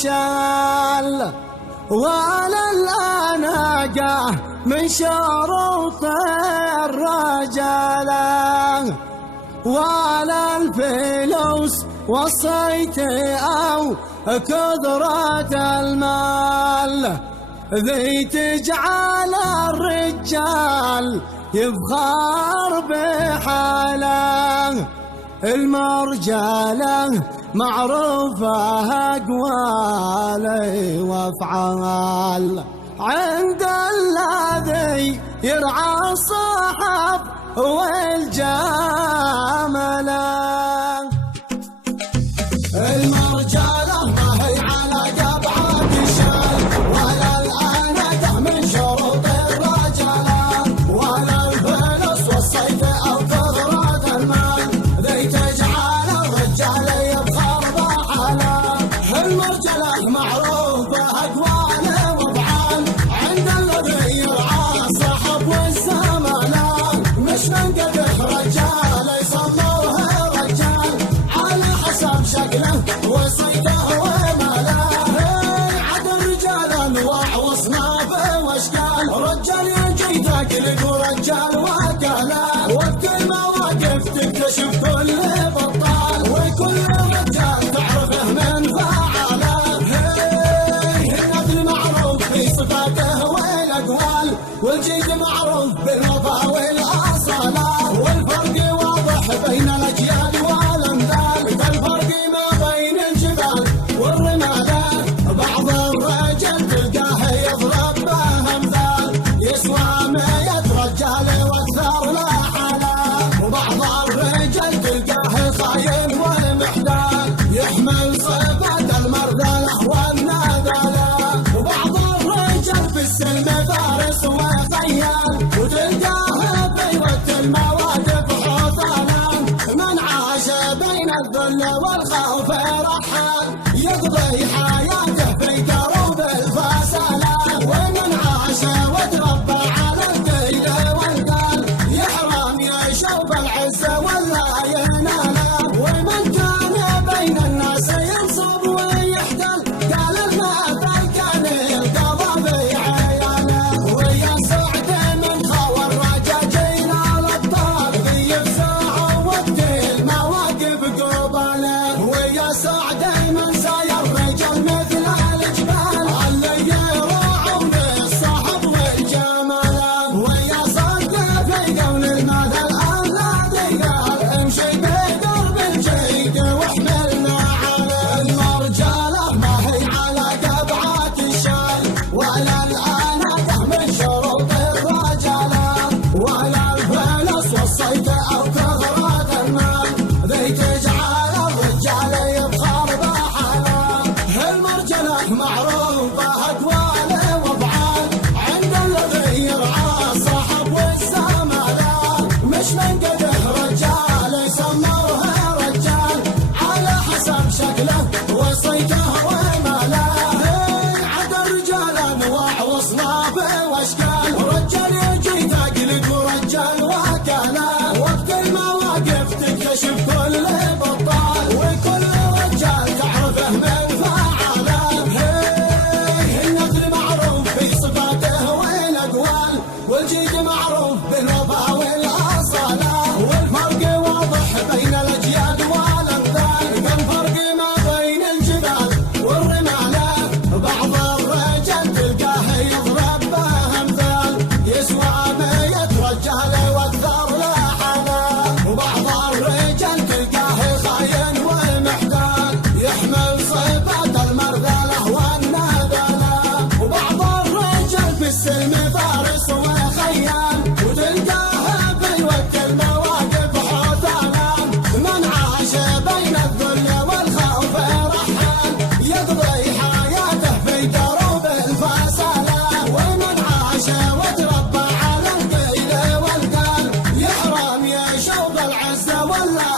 الشال ولا الأناقة من شروط الرجال ولا الفلوس والصيت أو كثرة المال ذي تجعل الرجال يفخر بحاله. المرجله معروفة أقوال وأفعال عند الذي يرعى الصحب والجمال. المرجله ما هي على قبعة الشال ولا الأناقة من شروط الرجال ولا الفلوس والصيف أو كثرة المال ذي تجعل الرجال يفخر بحاله. المرجله معروفة أقوال وأفعال عند الذي يرعى الصحب والزملاء مش من قدح رجال يصموه رجال على حسب شكله وصيته وماله. عد الرجال انواع واصناف واشكال رجال يجي تقلق ورجال وكاله وقت المواقف تكتشف كل بطال وكل رجال تعرفه من فعاله. النبل معروف في صفاته والاقوال والجيد معروف بالوفا والاصاله والفرق واضح بين الاجيال والامثال كالفرق ما بين الجبال والرماله. بعض الرجال تلقاه يضرب به امثال يسوى 100 رجال واكثر لا حاله وبعض الرجال تلقاه خاين والمحتال يحمل صفات المرذله والنذاله وبعض الرجال في السلم فارس وخيال وتلقاه في وقت المواقف حوثالا. من عاش بين الذل والخوف رحال يقضي حياته في دروب الفسالة ومن عاش وتربى على الكيد والقال يحرم يشوف العز ولا يناله. ومن كان بين الناس ينصب ويحتل قال المثل كان القضى في عياله. ويا سعد من خوى الرجاجين الابطال يفزعوا وقت المواقف قباله. ويا سعد من ساير رجال مثل الجبال اللي يراعون الصحب والجمال. ويا صدق في قول المثل الذي قال امشي بدرب الجيد واحملنا عليه. المرجله ما هي على قبعة الشال ولا الأناقة من شروط الرجال ولا الفلوس والصيد أو كثرة المال ذي تجعل الرجال يفخر بحاله. المرجله معروفة أقوال وأفعال عند الذي يرعى الصحب والزملاء مش من قدح رجال يسموه رجال على حسب شكله وصيته وماله. عد الرجال انواع واصناف واشكال رجال يجي تقلق ورجال وكاله وقت المواقف تكتشف كل بطال وكل رجال تعرفه من فعاله. النقل معروف في صفاته والاقوال والجيد معروف بالوفا والاصاله والفرق واضح بين الاجيال والامثال كالفرق ما بين الجبال والرماله. بعض الرجال تلقاه يضرب به امثال يسوى 100 رجال واكثر لا حاله وبعض الرجال تلقاه خاين والمحتال يحمل صفات المرذله والنذاله وبعض الرجال في السلم فارس وخيال وتلقاه في وقت المواقف حوثالا. من عاش بين الذل والخوف رحال يقضي حياته في دروب الفسالة ومن عاش وتربى على القيل والقال يحرم يشوف العز ولا